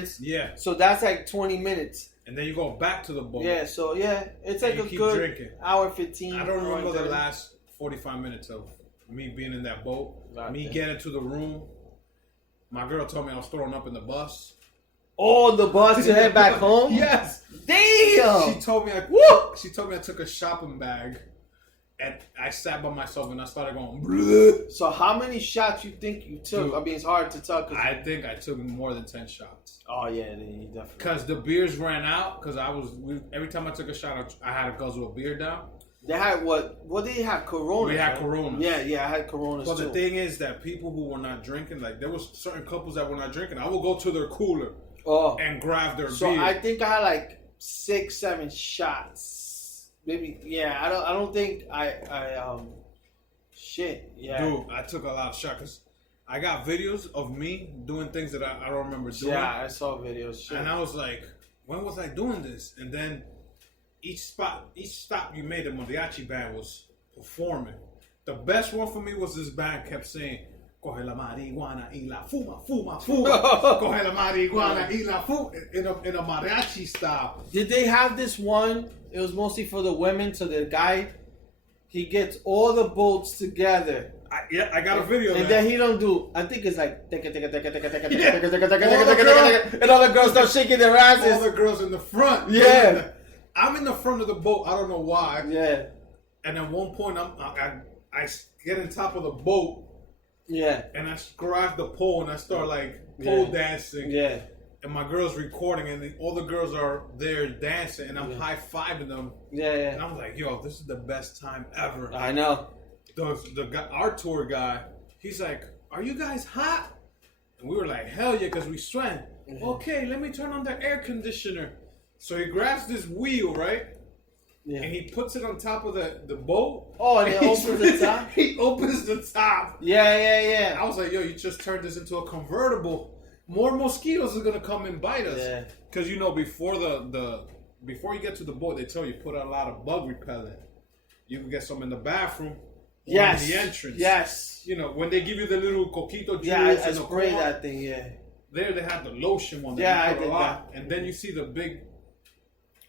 dance. Yeah. So that's like 20 minutes. And then you go back to the boat. Yeah, so it's like a good drinking. hour 15. I don't remember the last 45 minutes of me being in that boat. Getting to the room. My girl told me I was throwing up in the bus. Oh, the bus to head back home? Yes. Damn. She told me I took a shopping bag and I sat by myself and I started going bleh. So how many shots you think you took? Dude, I mean, it's hard to tell. I think I took more than 10 shots. Oh yeah, you definitely. Because the beers ran out. Because every time I took a shot, I had to guzzle a beer down. They had what? What did they have? Corona. We had Corona. Yeah, I had Coronas But too. the thing is that people who were not drinking, like there was certain couples that were not drinking. I would go to their cooler and grab their beer. So I think I had like 6, 7 shots. Maybe I don't think shit. Yeah. Dude, I took a lot of shots. 'Cause I got videos of me doing things that I don't remember doing. Yeah, I saw videos. Shit. And I was like, when was I doing this? And then each stop you made, the mariachi band was performing. The best one for me was this band kept saying, coge la marihuana y la fuma, fuma, fuma. Coge la marihuana y la fuma. In a mariachi style. Did they have this one? It was mostly for the women. So the guy, he gets all the boats together. I got a video. And then he don't do. I think it's like and all the girls start shaking their asses. All the girls in the front. Yeah. I'm in the front of the boat. I don't know why. Yeah. And at one point, I get on top of the boat. Yeah. And I grab the pole and I start like pole dancing. Yeah. And my girl's recording and all the girls are there dancing and I'm high-fiving them. Yeah. And I'm like, yo, this is the best time ever. I know. The guy, our tour guy, he's like, are you guys hot? And we were like, hell yeah, because we swam. Okay, let me turn on the air conditioner. So he grabs this wheel, right? Yeah. And he puts it on top of the boat. Oh, and he opens the top? He opens the top. Yeah. I was like, yo, you just turned this into a convertible. More mosquitoes are gonna come and bite us. Yeah. Because before before you get to the boat, they tell you put a lot of bug repellent. You can get some in the bathroom. Yes. In the entrance. Yes. When they give you the little coquito juice. Yeah, I spray that thing. Yeah. There they have the lotion one. Yeah, I did that. And then you see the big.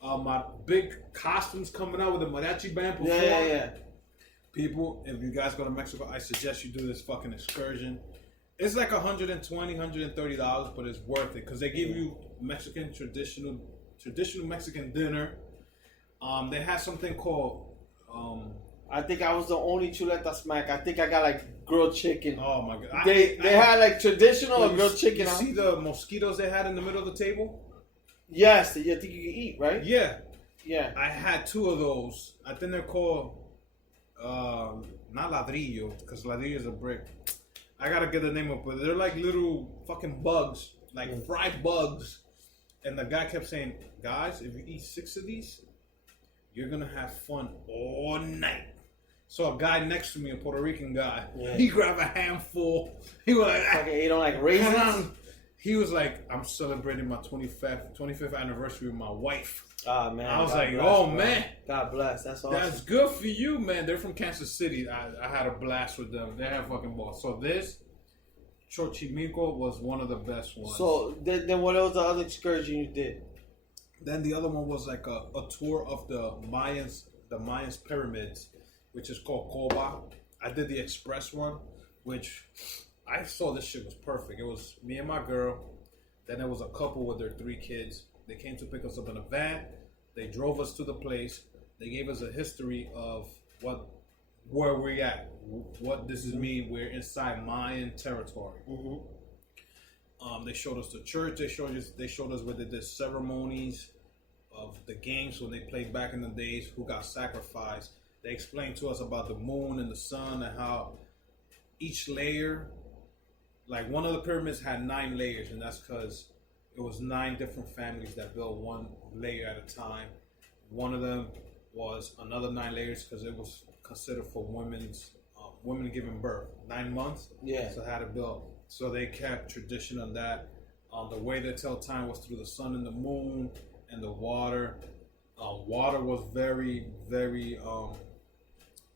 My big costumes coming out with the mariachi band performing. Yeah. People, if you guys go to Mexico, I suggest you do this fucking excursion. It's like $120, $130, but it's worth it because they give you Mexican traditional Mexican dinner. They have something called. I think I was the only chuleta smack. I think I got like grilled chicken. Oh my god! They had like traditional or grilled chicken. You see the mosquitoes they had in the middle of the table? Yes, you think you can eat, right? Yeah. Yeah. I had 2 of those. I think they're called not ladrillo, because ladrillo is a brick. I gotta get the name of it. They're like little fucking bugs, like fried bugs. And the guy kept saying, guys, if you eat 6 of these, you're gonna have fun all night. So a guy next to me, a Puerto Rican guy, he grabbed a handful. He was like, okay, you don't like raisins? He was like, I'm celebrating my 25th anniversary with my wife. Ah, man. I was like, oh, man. God bless. That's awesome. That's good for you, man. They're from Kansas City. I had a blast with them. They have fucking balls. So this, Xochimilco, was one of the best ones. So then what was the other excursion you did? Then the other one was like a tour of the Mayans pyramids, which is called Coba. I did the express one, which... I saw this shit was perfect. It was me and my girl. Then there was a couple with their 3 kids. They came to pick us up in a van. They drove us to the place. They gave us a history of where we're at. What this is mean. We're inside Mayan territory. Mm-hmm. They showed us the church. They showed us where they did ceremonies of the games when they played back in the days. Who got sacrificed. They explained to us about the moon and the sun and how each layer. Like one of the pyramids had 9 layers, and that's because it was 9 different families that built one layer at a time. One of them was another 9 layers because it was considered for women giving birth, 9 months. Yeah. So had to build. So they kept tradition on that. The way they tell time was through the sun and the moon and the water. Water was very, very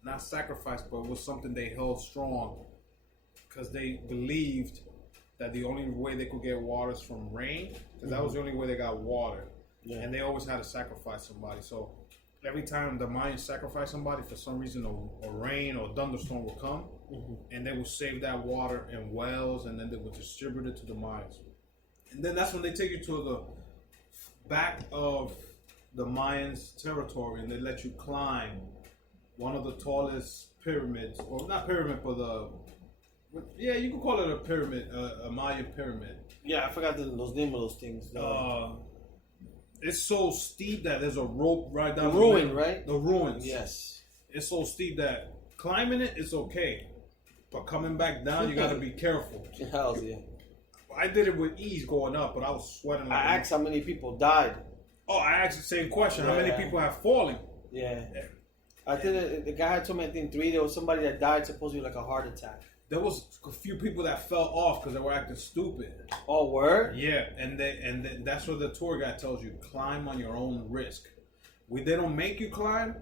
not sacrificed, but it was something they held strong. Because they believed that the only way they could get water is from rain, because that was the only way they got water. Yeah. And they always had to sacrifice somebody. So every time the Mayans sacrificed somebody, for some reason a rain or a thunderstorm would come, and they would save that water in wells, and then they would distribute it to the Mayans. And then that's when they take you to the back of the Mayans' territory, and they let you climb one of the tallest pyramids, or not pyramid, but you can call it a pyramid, a Mayan pyramid. Yeah, I forgot those names of those things. It's so steep that there's a rope right down the ruin, right? The ruins. Yes. It's so steep that climbing it is okay, but coming back down, you got to be careful. Hell yeah. I did it with ease going up, but I was sweating. Like I asked how many people died. Oh, I asked the same question. How many people have fallen? Yeah. I think the guy had told me, I think 3. There was somebody that died supposedly like a heart attack. There was a few people that fell off because they were acting stupid. Oh, word? Yeah, and that's what the tour guide tells you: climb on your own risk. They don't make you climb,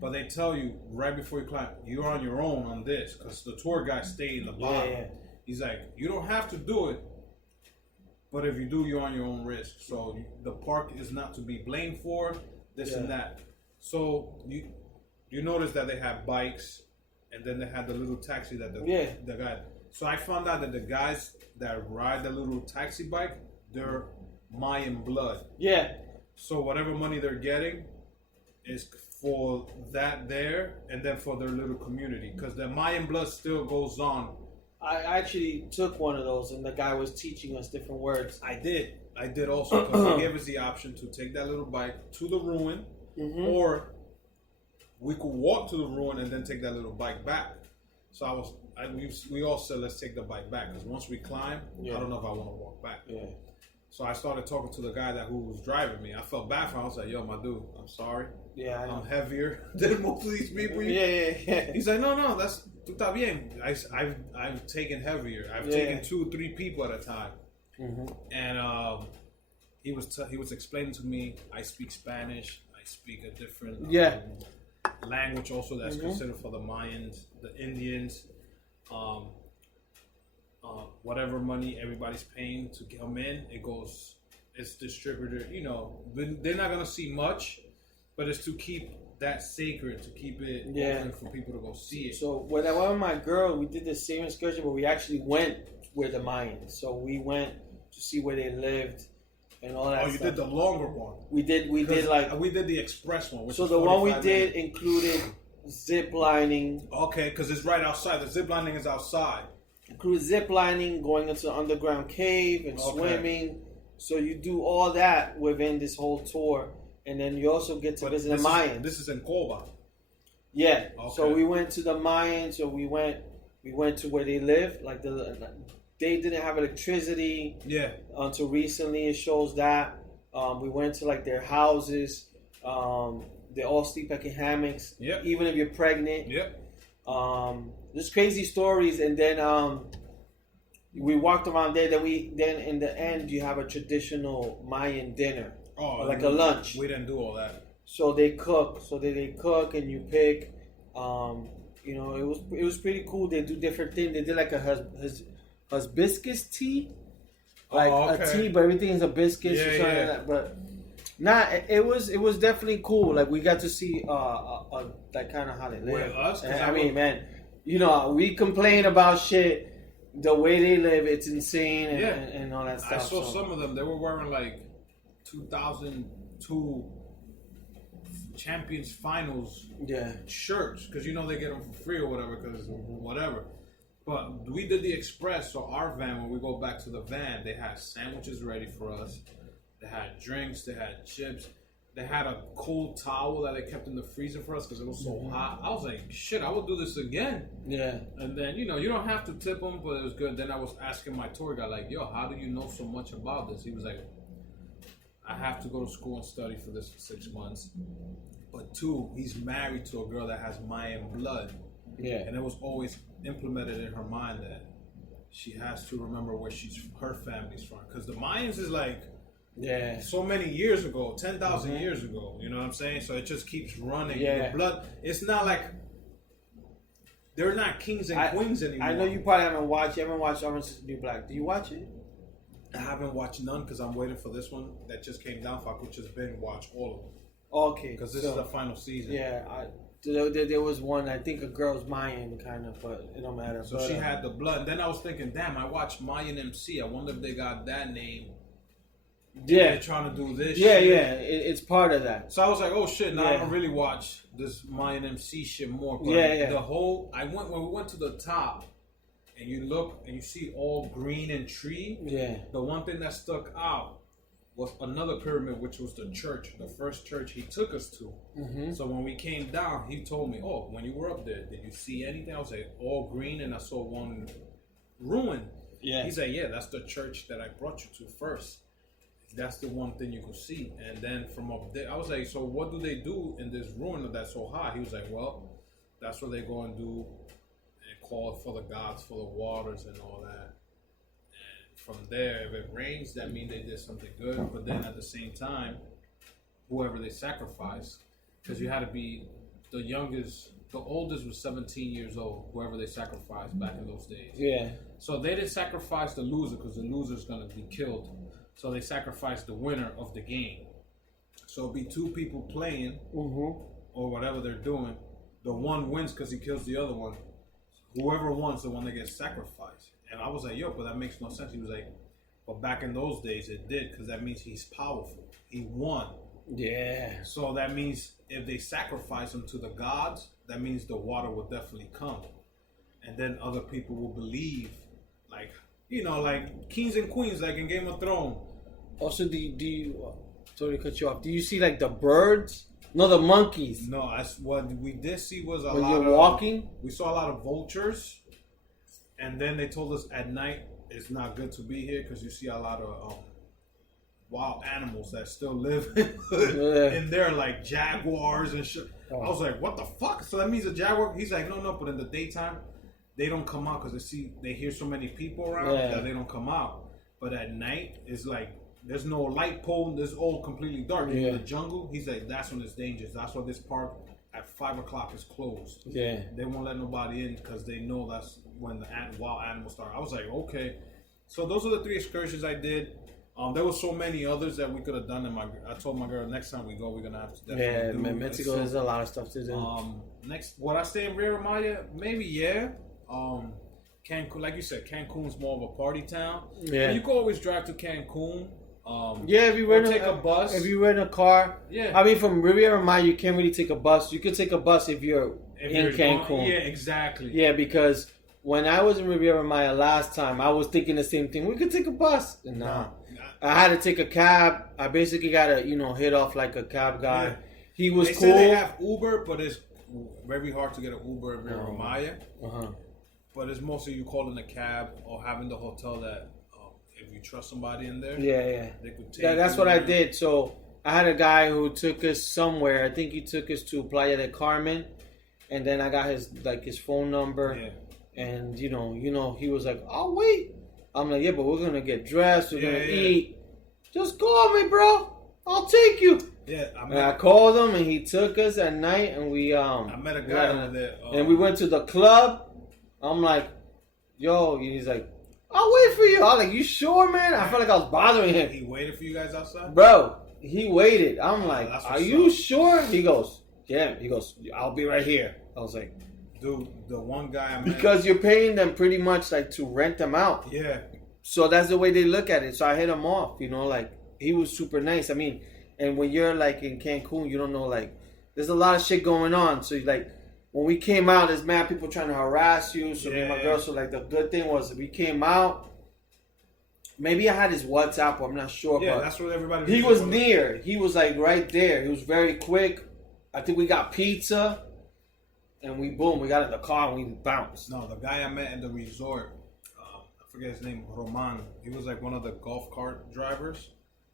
but they tell you right before you climb, you're on your own on this, because the tour guide stayed in the bottom. Yeah. He's like, you don't have to do it, but if you do, you're on your own risk. So the park is not to be blamed for this and that. So you notice that they have bikes. And then they had the little taxi that the guy. So I found out that the guys that ride the little taxi bike, they're Mayan blood. Yeah. So whatever money they're getting is for that there, and then for their little community, because the Mayan blood still goes on. I actually took one of those, and the guy was teaching us different words. I did also, because he gave us the option to take that little bike to the ruin, or we could walk to the ruin and then take that little bike back. So we all said, let's take the bike back, because once we climb, I don't know if I want to walk back. Yeah. So I started talking to the guy who was driving me. I felt bad for him. I was like, yo, my dude, I'm sorry. Yeah, I'm heavier than most of these people. Yeah. He's like, no, that's está bien. I've taken heavier. I've taken 2 or 3 people at a time. And he was explaining to me, I speak Spanish. I speak a different language also that's considered for the Mayans, the Indians, whatever money everybody's paying to come in, it's distributed. They're not gonna see much, but it's to keep that sacred, to keep it open for people to go see it. So when I went with my girl, we did the same excursion, but we actually went with the Mayans. So we went to see where they lived. And all that you did the longer one. We did we did the express one. So the one we did included zip lining. Okay, because it's right outside. The zip lining is outside. Included zip lining, going into the underground cave and swimming. So you do all that within this whole tour, and then you also get to visit the Mayans. This is in Coba. Yeah. Okay. So we went to the Mayans. So we went to where they live. They didn't have electricity until recently. It shows that. We went to their houses. They all sleep in hammocks, even if you're pregnant. Just crazy stories. And then we walked around there. Then in the end, you have a traditional Mayan dinner, or a lunch. We didn't do all that. So they cook. So they cook, and you pick. It was pretty cool. They do different things. They did a hibiscus tea, a tea, but everything is hibiscus or something like that. But it was definitely cool. We got to see kind of how they live. We complain about shit. The way they live, it's insane and all that stuff. I saw some of them. They were wearing 2002 Champions Finals shirts, because they get them for free or whatever, because whatever. But we did the express, so our van, when we go back to the van, they had sandwiches ready for us. They had drinks, they had chips. They had a cold towel that they kept in the freezer for us because it was so hot. I was like, shit, I will do this again. Yeah. And then, you don't have to tip them, but it was good. Then I was asking my tour guide, yo, how do you know so much about this? He was like, I have to go to school and study for this for 6 months. But 2, he's married to a girl that has Mayan blood. Yeah. And it was always implemented in her mind that she has to remember where her family's from, because the Mayans is so many years ago, 10,000 years ago, you know what I'm saying? So it just keeps running. The blood, it's not like they're not kings and queens anymore. I know you probably haven't watched. You haven't watched Orange is the New Black. Do you watch it? I haven't watched none because I'm waiting for this one that just came down. If I could just binge watch all of them. Okay. Because this is the final season. Yeah, there was one. I think a girl's Mayan kind of, but it don't matter. So she had the blood. And then I was thinking, damn, I watched Mayan MC. I wonder if they got that name. Yeah, they're trying to do this. Yeah, shit. yeah, it's part of that. So I was like, oh shit! Now I don't really watch this Mayan MC shit more. But the whole when we went to the top, and you look and you see all green and tree. Yeah. The one thing that stuck out was another pyramid, which was the church, the first church he took us to. Mm-hmm. So when we came down, he told me, "Oh, when you were up there, did you see anything?" I was like, "All green," and I saw one ruin. Yeah. He said, "Yeah, that's the church that I brought you to first. That's the one thing you could see." And then from up there, I was like, "So what do they do in this ruin that's so high?" He was like, "Well, that's what they go and do and call for the gods, for the waters and all that. And from there, if it rains, that means they did something good. But then at the same time, whoever they sacrifice, because you had to be the youngest, the oldest was 17 years old, whoever they sacrificed back in those days. Yeah. So they didn't sacrifice the loser because the loser's going to be killed. So they sacrificed the winner of the game. So it'll be two people playing or whatever they're doing. The one wins because he kills the other one. Whoever wins, the one that gets sacrificed. And I was like, yo, but that makes no sense. He was like, but back in those days it did, because that means he's powerful. He won. Yeah. So that means if they sacrifice him to the gods, that means the water will definitely come. And then other people will believe, like, you know, like kings and queens, like in Game of Thrones. Also, do you sorry to cut you off. Do you see like the birds? No, the monkeys. No, what we did see was a when lot you're walking. We saw a lot of vultures, and then they told us at night it's not good to be here because you see a lot of wild animals that still live in there, like jaguars and shit. Oh. I was like, what the fuck? So that means a jaguar? He's like, no, but in the daytime they don't come out because they hear so many people around that they don't come out. But at night, it's like there's no light pole. It's all completely dark. In the jungle, he's like, that's when it's dangerous. That's why this park at 5 o'clock is closed. Yeah, they won't let nobody in because they know that's when the wild animals start. I was like, okay. So those are the 3 excursions I did. There were so many others that we could have done. I told my girl, next time we go, we're gonna have to definitely do. Mexico has a lot of stuff to do. Next, would I stay in Rio Maya? Maybe, yeah. Cancun, like you said, Cancun's more of a party town. Yeah, you can always drive to Cancun. If you rent take a bus. If you rent a car. Yeah. I mean, from Riviera Maya, you can't really take a bus. You could take a bus if you're in Cancun. Yeah, exactly. Yeah, because when I was in Riviera Maya last time, I was thinking the same thing. We could take a bus. No. I had to take a cab. I basically got to, hit off like a cab guy. Yeah. He was cool. Say they have Uber, but it's very hard to get an Uber in Riviera Maya. But it's mostly you calling a cab or having the hotel that if you trust somebody in there. Yeah. They could take that's what I did. So I had a guy who took us somewhere. I think he took us to Playa del Carmen, and then I got his phone number. Yeah. And he was like, "I'll wait." I'm like, "Yeah, but we're gonna get dressed. We're gonna eat. Just call me, bro. I'll take you." Yeah, I called him, and he took us at night, and we I met a guy over there, and we went to the club. I'm like, "Yo," and he's like, "I'll wait for you." I was like, "You sure, man?" I felt like I was bothering him. He waited for you guys outside, bro. He waited. I'm like, "Are you sure?" He goes, "Yeah." He goes, "I'll be right here." I was like, dude, the one guy I met, because you're paying them pretty much like to rent them out. Yeah. So that's the way they look at it. So I hit him off. Like he was super nice. I mean, and when you're like in Cancun, you don't know, like there's a lot of shit going on. So like when we came out, there's mad people trying to harass you. So me and my girl. So like the good thing was we came out. Maybe I had his WhatsApp, or I'm not sure. Yeah, but that's what everybody. He was near. He was like right there. He was very quick. I think we got pizza. And we got in the car and we bounced. No, the guy I met in the resort, I forget his name, Roman. He was like one of the golf cart drivers.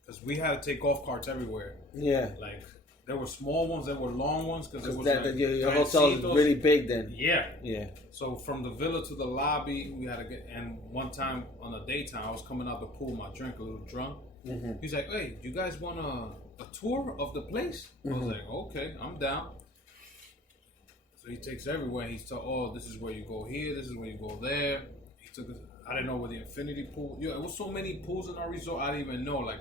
Because we had to take golf carts everywhere. Yeah. Like, there were small ones, there were long ones. Because it was your hotel is really big then. Yeah. Yeah. So from the villa to the lobby, we had to get, and one time on the daytime, I was coming out the pool, my drink, a little drunk. Mm-hmm. He's like, "Hey, you guys want a tour of the place?" Mm-hmm. I was like, "Okay, I'm down." So he takes everywhere. He's told, oh, this is where you go here. This is where you go there. He took us. I didn't know where the infinity pool. It was so many pools in our resort. I didn't even know. Like